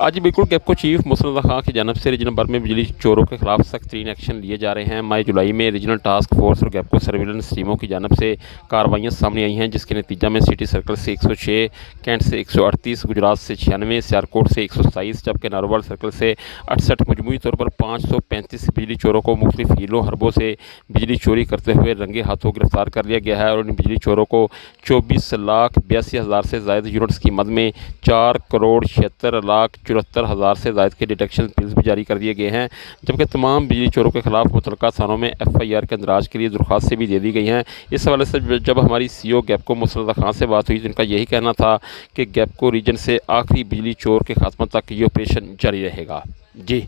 आज बिल्कुल गैपको चीफ मुसरत खां की जानब से रीजनल भर में बिजली चोरों के खिलाफ सख्त तरीन एक्शन लिए जा रहे हैं। माह जुलाई में रीजनल टास्क फोर्स और गैपको सर्विलेंस टीमों की जानब से कार्रवाइयाँ सामने आई हैं, जिसके नतीजा में सिटी सर्कल से 106, कैंट से 138, गुजरात से 96, सियालकोट से 127, जबकि नारोवाल सर्कल से 68 मजमूई तौर पर 535 बिजली चोरों को मुख्तलिफ हीलों हरबों से बिजली चोरी करते हुए रंगे हाथों गिरफ्तार कर लिया गया है। और इन बिजली चोरों को 24,82,000 से ज़ायद यूनिट्स की मद में 4,76,74,000 से ज़ायद के डिटेक्शन बिल्स भी जारी कर दिए गए हैं, जबकि तमाम बिजली चोरों के खिलाफ मुतलका थानों में FIR के अंदराज के लिए दरख्वास्तें भी दे दी गई हैं। इस हवाले से जब हमारी CO गैपको मुसरत खां से बात हुई तो इनका यही कहना था कि गैपको रीजन से आखिरी बिजली चोर के खात्मा तक ये ऑपरेशन जारी रहेगा। जी।